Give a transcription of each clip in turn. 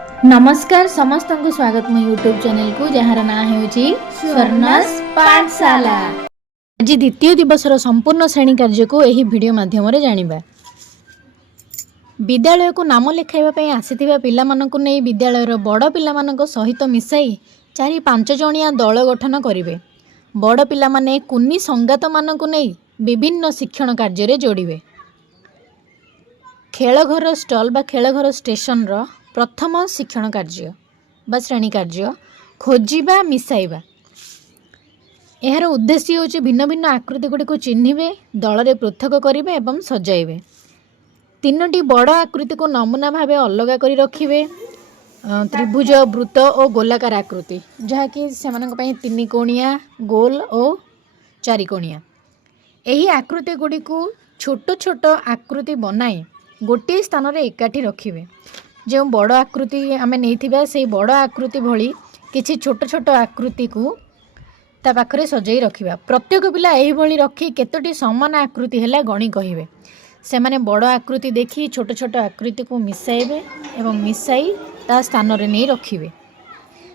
नमस्कार समस्त को स्वागत मो यूट्यूब चैनल को जार ना हो स्वर्णस पाठशाला। आज द्वितीय दिवसर संपूर्ण श्रेणी कार्य को यही वीडियो माध्यम जानिबा। विद्यालय को नाम लिखाइबा आसीथिबा पिलामानंकु नै विद्यालयर बड़ पिलामानंक सहित मिसाई 4-5 जणिया दल गठन करिवे। बड़ पिलामाने कुन्नी संगात मानंकु नै विभिन्न शिक्षण कार्य रे जोड़िवे। खेलघर स्टल बा खेलघर स्टेशन रो प्रथम शिक्षण कार्य बा श्रेणी कार्य खोजिबा मिसाइबा। यार उद्देश्य होची भिन्न भिन्न आकृति गुडी को चिन्हिबे, दल रे पृथक करिवे एवं सजाइबे। 3टी बड़ आकृति को नमूना भावे अलग करी रखिबे। त्रिभुज, वृत्त और गोलाकार आकृति जहा कि सेमानक पई 3 कोणिया, गोल और 4 कोणिया। एही आकृति गुडी को छोट छोट आकृति बनाई गोटे स्थान रे एकाठी रखिबे। जो बड़ आकृति आमे नैथिबा से बड़ आकृति भली किछि छोट छोट आकृति को ता पाखरे सजाई रखिबा। प्रत्येक पिला एही भली रखी केतोटी समान आकृति हैला गणी कहिबे। से माने बड़ आकृति देखी छोट छोट आकृति को मिसाइबे एवं मिसाई ता स्थान रे नै रखिबे।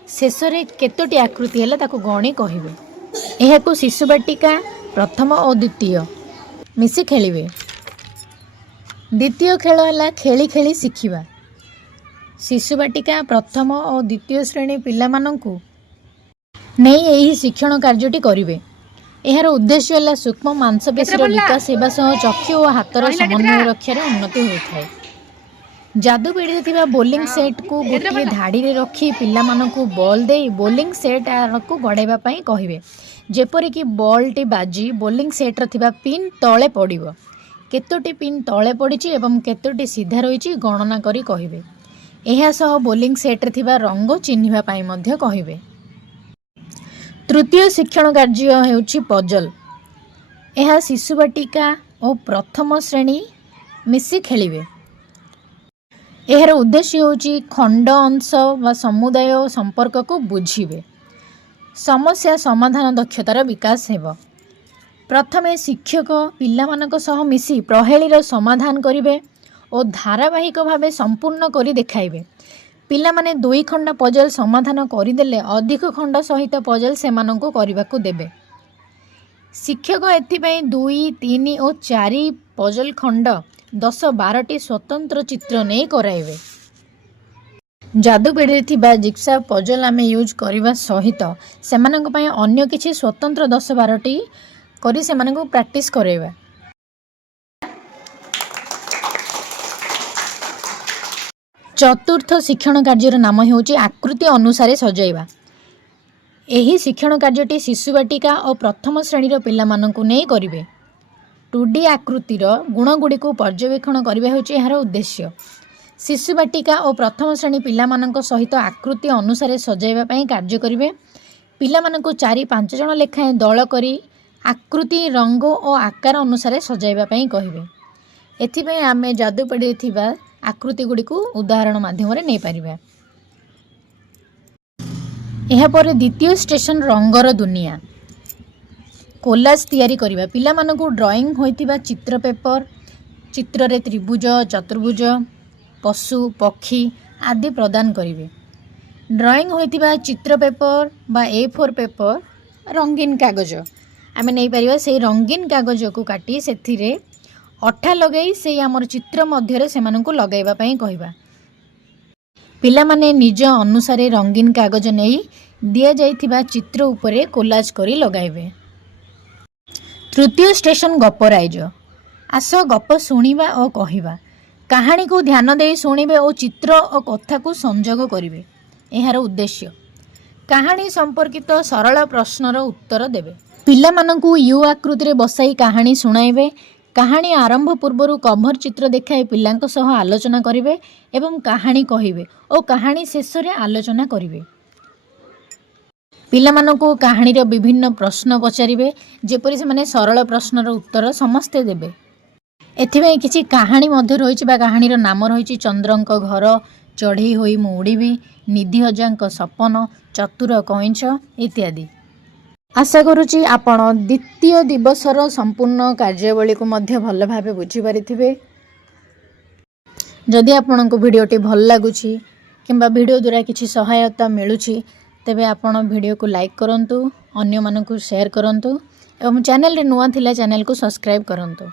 शेष रे केतोटी आकृति हैला ताको गणी कहिबे। एहा को शिशु बाटिका प्रथम और द्वितीय मिसी खेलिबे। द्वितीय खेल हैला खेली खेली शिखिबा। शिशु बाटिका प्रथम और द्वितीय श्रेणी पिला मानंकु नहीं यही शिक्षण कार्यटी करिवे। एहार उद्देश्य है सूक्ष्म मांसपेशी विकास होगा सह चक्षु और हाथर समन्वय रक्षार उन्नति होता है। जादू पेड़ी थिबा बोलिंग सेट को गोटे धाड़ी रे रखी पिला मानंकु बॉल दे बोलिंग सेट को गड़ाइबा पई कहिवे। जेपरि कि बॉल टी बाजी बोलिंग सेट र थिबा पिन तळे पड़िबो। केतोटी पिन तळे पड़िछि एवं केतोटी सीधा रहिछि गणना करी कहिवे। एहा सह बोलिंग सेट रे थिबा रंग चिन्हिबा पई मध्य कहिवे। तृतीय शिक्षण कार्य हेउछि पजल। एहा शिशु बाटिका और प्रथम श्रेणी मिसी खेलिवे। एहार उद्देश्य होछि खंड अंश वा समुदाय संपर्क को बुझिबे। समस्या समाधान दक्षतार विकास हेबो। प्रथमे शिक्षक पिलामानक सह मिसी प्रहेलीर समाधान करिवे और धारावाहिक भावे संपूर्ण करी देखाइबे। पिला माने 2 खंड पजल समाधान करिदेले अधिक खंड सहित पजल सेमानंको करिबाकू देबे। शिक्षक एथिपई 2, 3 और 4 पजल खंड 10-12टी स्वतंत्र चित्र नै कराइबे। जादू पेड़ी थिबा जिक्सा पजल आमे यूज करबा सहित सेमानंको पई अन्य किछि स्वतंत्र 10-12टी करी सेमानंको प्रैक्टिस कराइबा। चतुर्थ शिक्षण कार्यर नाम हेउछि आकृति अनुसार सजाइबा। एही शिक्षण कार्यटी शिशु बाटिका और प्रथम श्रेणी रो पिला मानंकु नै करिवे। 2D आकृतिर गुण गुडी को पर्यवेक्षण करबा हेउछि एहार उद्देश्य। शिशु बाटिका और प्रथम श्रेणी पिला मानंक सहित आकृति अनुसार सजाइबा पई कार्य करिवे। पिला मानंकु 4-5 जण लेखाए दल करी आकृति रंग और आकार अनुसार सजाइबा पई कहिवे। एथिपई आमे जादू पेड़ी थिबा आकृति गुडी को उदाहरण माध्यम रे नै परिबा। एहा पर द्वितीय स्टेशन रंगर दुनिया कोलाज तैयारी करिबा। पिला मानकु ड्राइंग होइतिबा चित्र पेपर चित्र रे त्रिभुज, चतुर्भुज, पशु, पक्षी आदि प्रदान करिवे। ड्राइंग होइतिबा चित्र पेपर बा A4 पेपर रंगीन कागज आमे नै परिबा। से रंगीन कागज को काटी सेथिरे अठा लगई से आमर चित्र मध्य से लगाइबा पई कहिबा। पिला माने निज अनुसार रंगीन कागज नहीं दिया जाइथिबा चित्र उपरे कोलाज करी लगाइबे। तृतीय स्टेशन गपराइज। आस गप सुनिबा और कहिबा। कहानी को ध्यान दे सुनिबे और चित्र और कथा को संयोग करिवे। एहार उद्देश्य कहानी संपर्कित सरल प्रश्नर उत्तर देबे। पिला मानकु यू आकृति रे बसाई कहानी सुनाइबे। कहानी आरंभ पूर्व कभर चित्र देखाई पिलांक सह आलोचना करिवे एवं कहानी कहिवे और कहानी शेष रे आलोचना करिवे। पिला मानकु कहानी रो विभिन्न प्रश्न पचारिवे जेपरि से माने सरल प्रश्नर उत्तर समस्ते देबे। एथिबे किछि कहानी मध्य रहिछि बा कहानी रो नाम रहिछि चंद्रंक घर, चढ़ई होई मु उड़ीबी, निधि हजांक सपन, चतुर कइंच इत्यादि। आशा करुच्ची आपण द्वितीय दिवसर संपूर्ण कार्यावली को मध्य भल भाव बुझी पारिथिबे। जदि आपनको भिडियोटी भल लागुछि किंबा वीडियो द्वारा किसी सहायता मिलूची तेबे आपण वीडियो को लाइक करंतु अन्य मानकु शेयर करंतु एवं चैनल रे नुआ थिला चैनल को सब्सक्राइब करंतु।